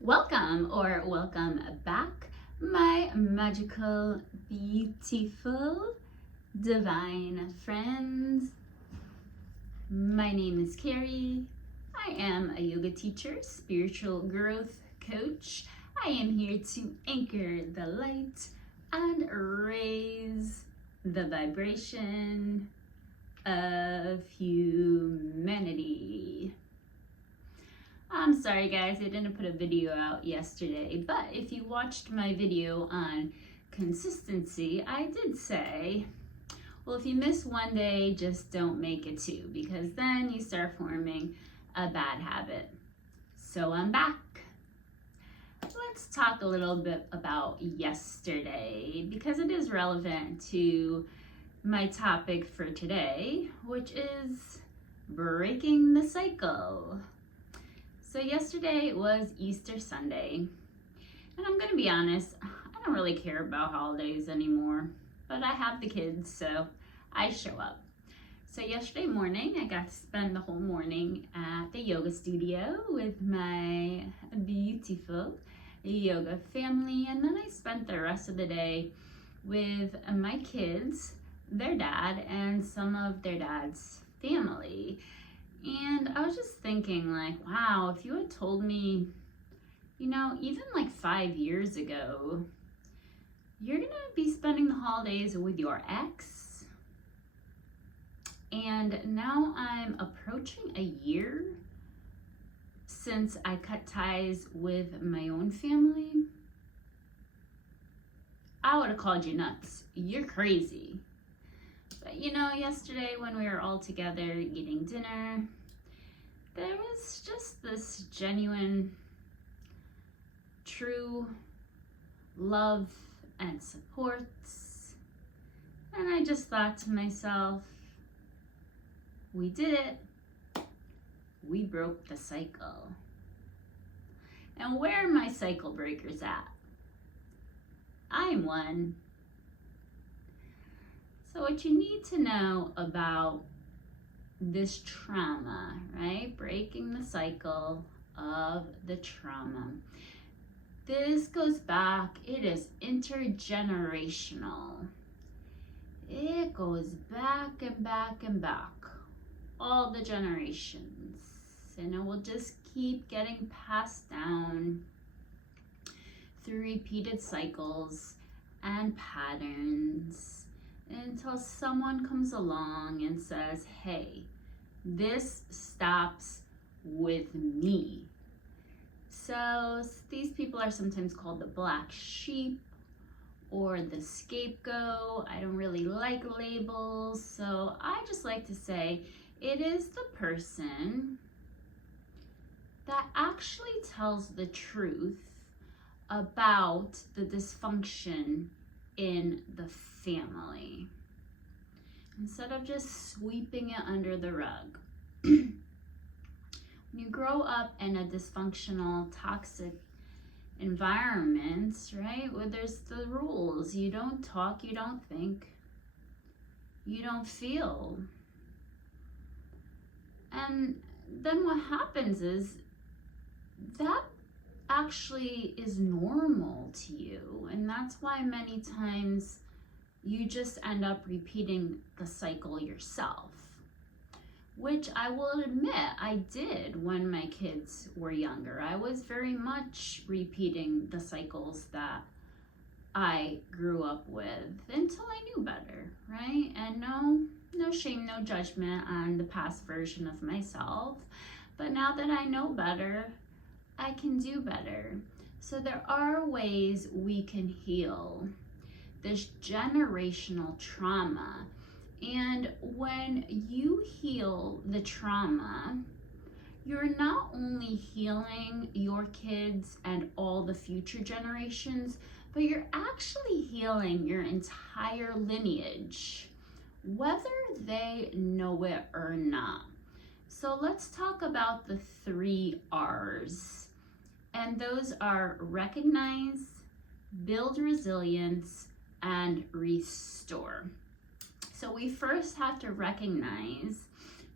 Welcome back, my magical, beautiful, divine friends. My name is Carrie. I am a yoga teacher, spiritual growth coach. I am here to anchor the light and raise the vibration of humanity. I'm sorry guys, I didn't put a video out yesterday, but if you watched my video on consistency, I did say, well, if you miss one day, just don't make it two, because then you start forming a bad habit. So I'm back. Let's talk a little bit about yesterday, because it is relevant to my topic for today, which is breaking the cycle. So yesterday was Easter Sunday, and I'm gonna be honest, I don't really care about holidays anymore, but I have the kids, so I show up. So yesterday morning, I got to spend the whole morning at the yoga studio with my beautiful yoga family, and then I spent the rest of the day with my kids, their dad, and some of their dad's family. And I was just thinking, like, wow, if you had told me, even like 5 years ago, you're gonna be spending the holidays with your ex, and now I'm approaching a year since I cut ties with my own family, I would have called you nuts. You're crazy. But yesterday when we were all together eating dinner, there was just this genuine, true love and support. And I just thought to myself, we did it. We broke the cycle. And where are my cycle breakers at? I'm one. So what you need to know about this trauma, right? Breaking the cycle of the trauma. This goes back, it is intergenerational. It goes back and back and back, all the generations. And it will just keep getting passed down through repeated cycles and patterns, until someone comes along and says, hey, this stops with me. So these people are sometimes called the black sheep or the scapegoat. I don't really like labels, so I just like to say it is the person that actually tells the truth about the dysfunction in the family, instead of just sweeping it under the rug. When you grow up in a dysfunctional, toxic environment, right, where there's the rules, you don't talk, you don't think, you don't feel. And then what happens is that actually is normal to you, and that's why many times you just end up repeating the cycle yourself, which I will admit I did when my kids were younger. I was very much repeating the cycles that I grew up with until I knew better, right? And no shame, no judgment on the past version of myself, but now that I know better, I can do better. So there are ways we can heal this generational trauma. And when you heal the trauma, you're not only healing your kids and all the future generations, but you're actually healing your entire lineage, whether they know it or not. So let's talk about the 3 R's. And those are recognize, build resilience, and restore. So we first have to recognize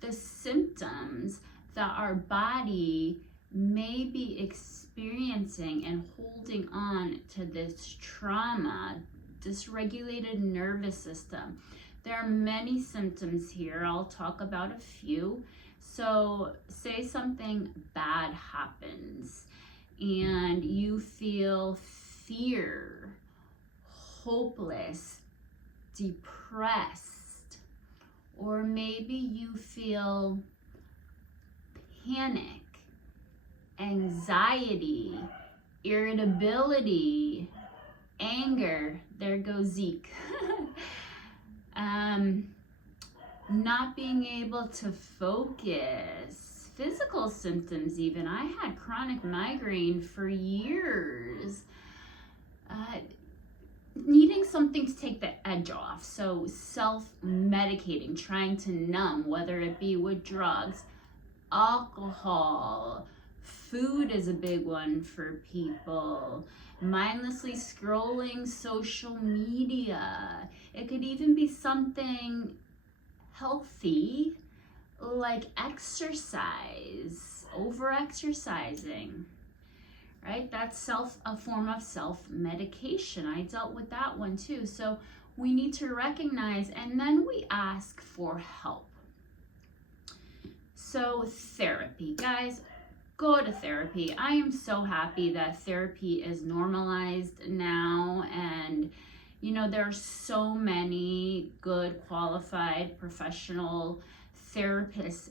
the symptoms that our body may be experiencing and holding on to this trauma, dysregulated nervous system. There are many symptoms here. I'll talk about a few. So say something bad happens and you feel fear, hopeless, depressed, or maybe you feel panic, anxiety, irritability, anger. There goes Zeke. Not being able to focus, physical symptoms even. I had chronic migraine for years. Needing something to take the edge off, so self-medicating, trying to numb, whether it be with drugs, alcohol, food is a big one for people, mindlessly scrolling social media. It could even be something healthy like exercise, over-exercising. Right? That's a form of self-medication. I dealt with that one too. So we need to recognize, and then we ask for help. So therapy, guys, go to therapy. I am so happy that therapy is normalized now, and you know, there are so many good, qualified, professional therapists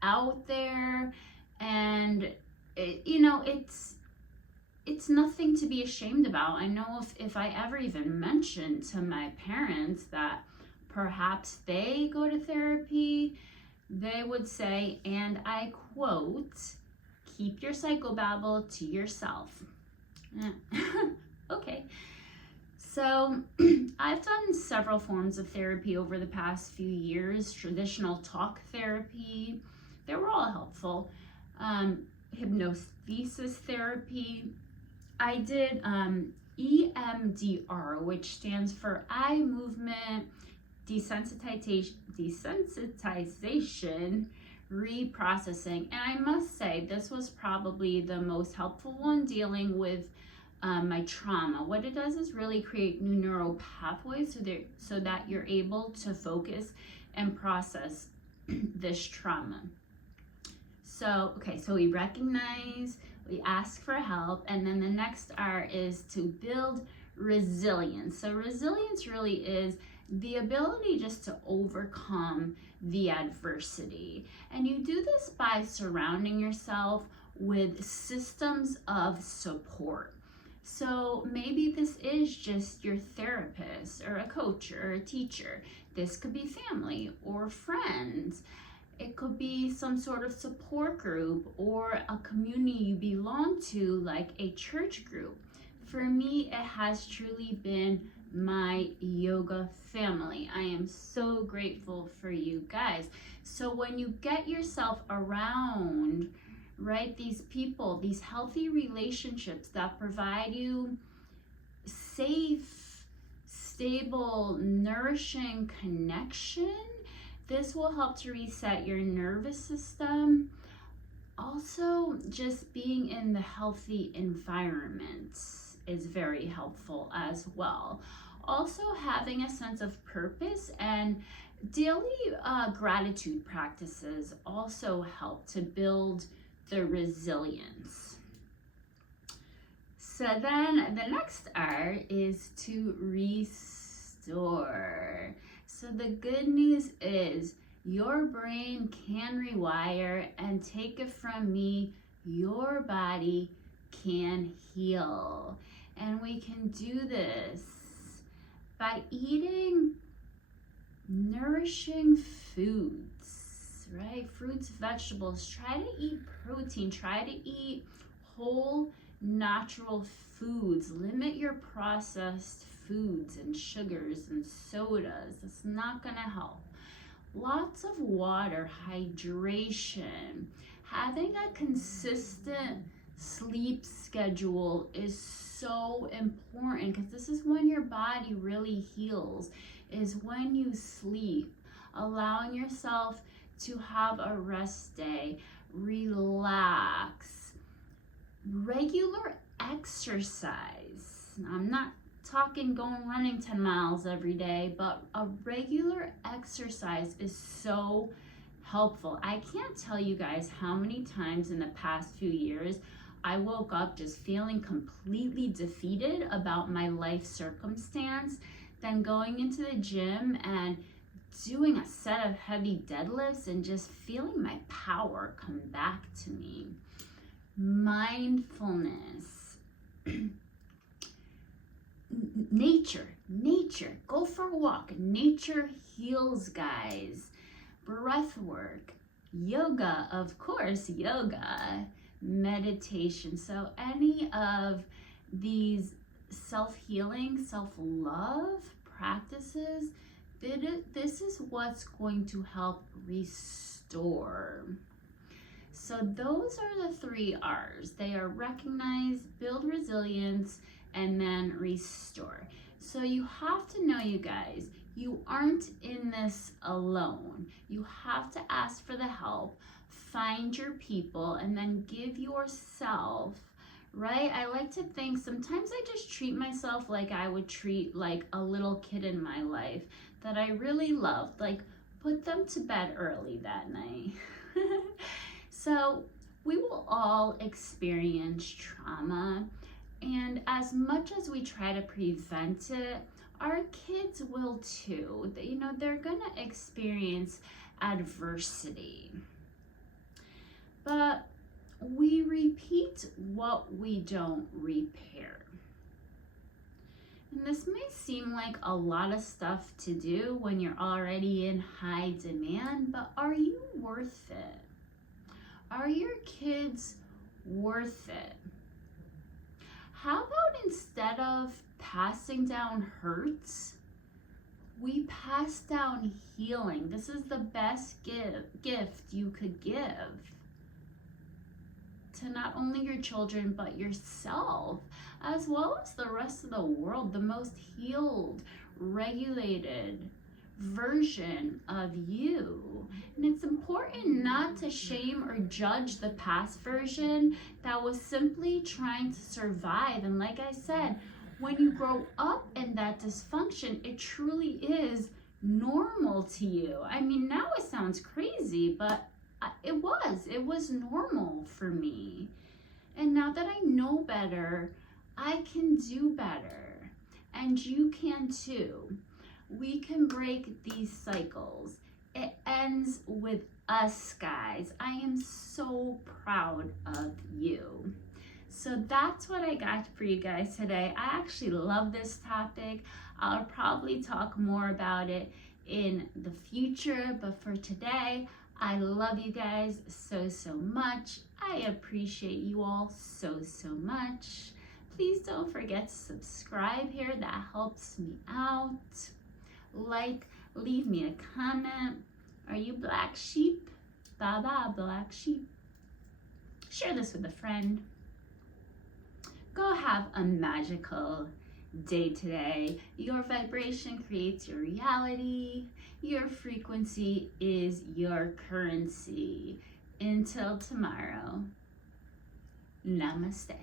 out there, and you know, it's nothing to be ashamed about. I know if I ever even mentioned to my parents that perhaps they go to therapy, they would say, and I quote, "Keep your psychobabble to yourself." Okay. So I've done several forms of therapy over the past few years. Traditional talk therapy, they were all helpful. Hypnothesis therapy. I did EMDR, which stands for eye movement desensitization reprocessing. And I must say, this was probably the most helpful one dealing with my trauma. What it does is really create new neural pathways so that you're able to focus and process this trauma. So, okay, so we recognize, we ask for help, and then the next R is to build resilience. So resilience really is the ability just to overcome the adversity. And you do this by surrounding yourself with systems of support. So maybe this is just your therapist or a coach or a teacher. This could be family or friends. It could be some sort of support group or a community you belong to, like a church group. For me, it has truly been my yoga family. I am so grateful for you guys. So when you get yourself around, right, these people, these healthy relationships that provide you safe, stable, nourishing connection, this will help to reset your nervous system. Also, just being in the healthy environment is very helpful as well. Also, having a sense of purpose and daily gratitude practices also help to build the resilience. So then the next R is to restore. So the good news is your brain can rewire, and take it from me, your body can heal. And we can do this by eating nourishing foods, right? Fruits, vegetables. Try to eat protein. Try to eat whole, natural foods. Limit your processed foods and sugars and sodas. It's not gonna help. Lots of water, hydration. Having a consistent sleep schedule is so important, because this is when your body really heals, is when you sleep. Allowing yourself to have a rest day, relax, regular exercise. I'm not talking going running 10 miles every day, but a regular exercise is so helpful. I can't tell you guys how many times in the past few years I woke up just feeling completely defeated about my life circumstance, then going into the gym and doing a set of heavy deadlifts and just feeling my power come back to me. Mindfulness. Nature, go for a walk. Nature heals, guys. Breath work, yoga, of course, yoga, meditation. So any of these self-healing, self-love practices, this is what's going to help restore. So those are the 3 R's. They are recognize, build resilience, and then restore. So you have to know, you guys, you aren't in this alone. You have to ask for the help, find your people, and then give yourself, right? I like to think sometimes I just treat myself like I would treat like a little kid in my life that I really loved, like put them to bed early that night. So we will all experience trauma, and as much as we try to prevent it, our kids will too. You know, they're gonna experience adversity. But we repeat what we don't repair. And this may seem like a lot of stuff to do when you're already in high demand, but are you worth it? Are your kids worth it? How about instead of passing down hurts, we pass down healing? This is the best gift you could give to not only your children, but yourself, as well as the rest of the world, the most healed, regulated version of you. And it's important not to shame or judge the past version that was simply trying to survive. And like I said, when you grow up in that dysfunction, it truly is normal to you. I mean, now it sounds crazy, but it was normal for me. And now that I know better, I can do better. And you can too. We can break these cycles. It ends with us, guys. I am so proud of you. So that's what I got for you guys today. I actually love this topic. I'll probably talk more about it in the future, but for today, I love you guys so much. I appreciate you all so much. Please don't forget to subscribe here. That helps me out. Like, leave me a comment. Are you black sheep? Baba, black sheep. Share this with a friend. Go have a magical day today. Your vibration creates your reality. Your frequency is your currency. Until tomorrow, namaste.